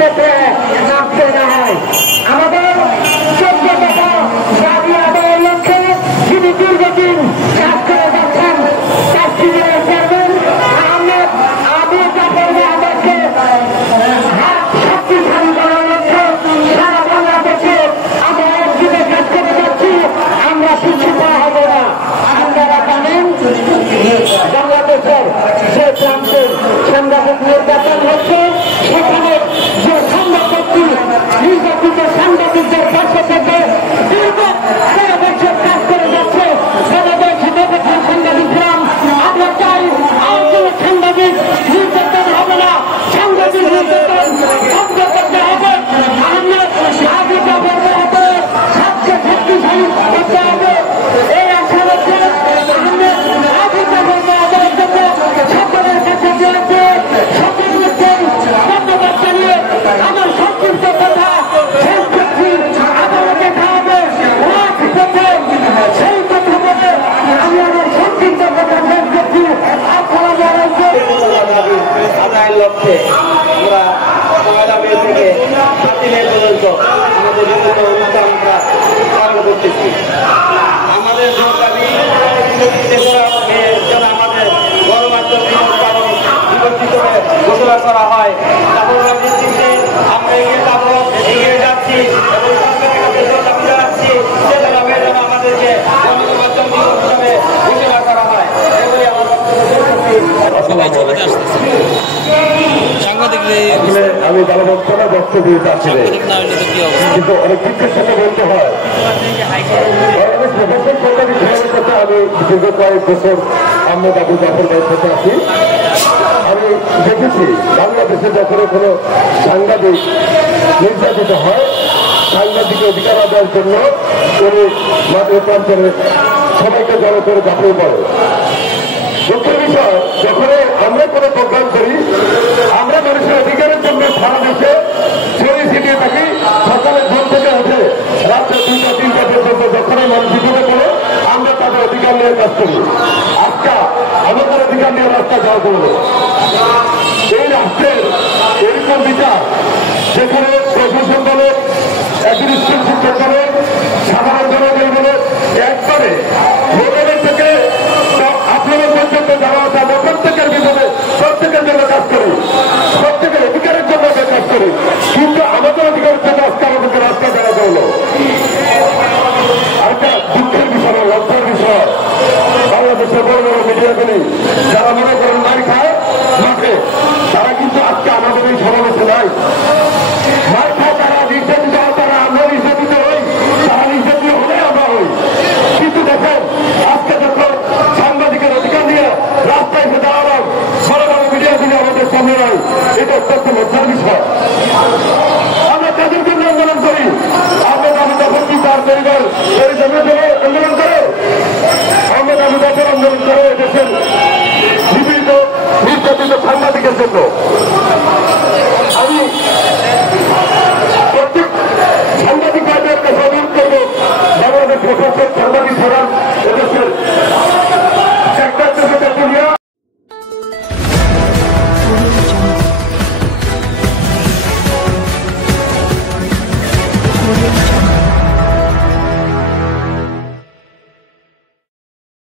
রাজপথে নামতে না হয়। আমাদের 14 দফা দাবি আদায়ের লক্ষ্যে যিনি দীর্ঘদিন কাজ করে যাচ্ছেন কাশ্মীরের চেয়ারম্যান আহমেদ আবু জাফর আমাদেরকে শক্তিশালী করার লক্ষ্যে সারা বাংলাদেশে আমরা একদিকে কাজ করে যাচ্ছি। আমরা পিছু পা হব না। আপনারা জানেন বাংলাদেশের যে প্রান্তে সাংবাদিক নির্বাচন হচ্ছে সেখানে যে সাংবাদিকটি নির্বাচিত সাংবাদিকদের পাশে থেকে দীর্ঘ 6 বছর কাজ করে যাচ্ছে বাংলাদেশ নিরপেক্ষ সাংবাদিকরা। আমরা চাই আর কোন সাংবাদিক নির্যাতন হবে না। সাংবাদিক নির্যাতন বন্ধ করতে হবে। আমরা আগে যাবো হবে সবচেয়ে শক্তিশালী করতে হবে। এই আশা রেখে আমরা আগে যাবো আদায়ের জন্য সকলের কাছে যেতে সকলকে ধন্যবাদ জানিয়ে আমার সংক্ষিপ্ত কথা শেষ করছি। আবারও দেখা হবে রাজপথে। সেই কথা বলে আমি আমার সংক্ষিপ্ত কথা শেষ করছি। আপনারা আদায়ের লক্ষ্যে আমরা মহিলা থেকে বাতিলের পর্যন্ত আমাদের বিভিন্ন অনুষ্ঠান আমরা পালন করতেছি। আমাদের দাবি যেন আমাদের গণমাধ্যম দিবস হিসেবে ঘোষণা করা হয়। তারপর ভিত্তিতে আমরা এগিয়ে যাবো, এগিয়ে যাচ্ছি এবং সরকারের কাছে দাবি জানাচ্ছি সেটা নামে যেন আমাদেরকে গণমাধ্যম দিবস হিসেবে ঘোষণা করা হয়। এগুলি আমার আমি ভালো বলতে না বক্তব্য দিতে আসছি কিন্তু অনেক কিছুর সাথে বলতে হয়। আমি দীর্ঘ কয়েক বছর আহমেদ আবু জাফর ভাইয়ের সাথে আছি। আমি দেখেছি বাংলাদেশে যখন কোনো সাংবাদিক নির্যাতিত হয় সাংবাদিক অধিকার আদায়ের জন্য উনি মাঠে প্রান্তরে সবাইকে জড়ো করে ঝাঁপিয়ে পড়ে। দুঃখের বিষয় যখন আমরা কোনো প্রোগ্রাম করি আমরা মানুষের অধিকারের জন্য সারা দেশে ছড়িয়ে ছিটিয়ে থাকি। সকালে ঘুম থেকে উঠে রাত্রে 2টা 3টা পর্যন্ত যখন মানুষ বিপদে পড়ে আমরা তাদের অধিকার নিয়ে কাজ করি। আজকে আমাদের অধিকার নিয়ে রাস্তা যাওয়া করবো। এই রাষ্ট্রের এরকম বিচার যেখানে প্রশাসন বলে একজন স্কুল শিক্ষক বলে সাধারণ জনগণ বলে একবারে মোবাইলের থেকে আপনাদের পর্যন্ত যাওয়া আসা আমরা প্রত্যেকের বিপদে প্রত্যেকের জন্য কাজ করি, প্রত্যেকের অধিকারের জন্য কাজ করি। কিন্তু আমাদের অধিকারের জন্য আজকে আমাদেরকে রাস্তা দেওয়া হলো। আরেকটা দুঃখের বিষয় লজ্জার বিষয় বাংলাদেশের বড় বড় মিডিয়াগুলি যারা মনে করেন মার খায় মাঠে তারা কিন্তু আজকে আমাদের এই সমাবেশে নাই। মার খায় তারা নির্যাতিত হয়, তারা আমরা নির্যাতিত হই, তারা নির্যাতিত হলে আমরা হই। কিন্তু দেখেন আজকে যখন সাংবাদিকের অধিকার নিয়ে রাস্তায় এসে দাঁড়ালাম বড় বড় মিডিয়াগুলি আমাদের সামনে নাই, এটা অত্যন্ত লজ্জার বিষয়। আমরা তাদের জন্য আন্দোলন করি। আমরা আমি যখন কি তার পরিবার এই জন্য আন্দোলন করে আমরা আমি যখন আন্দোলন করে দেশের নিপীড়িত নির্যাতিত সাংবাদিকের জন্য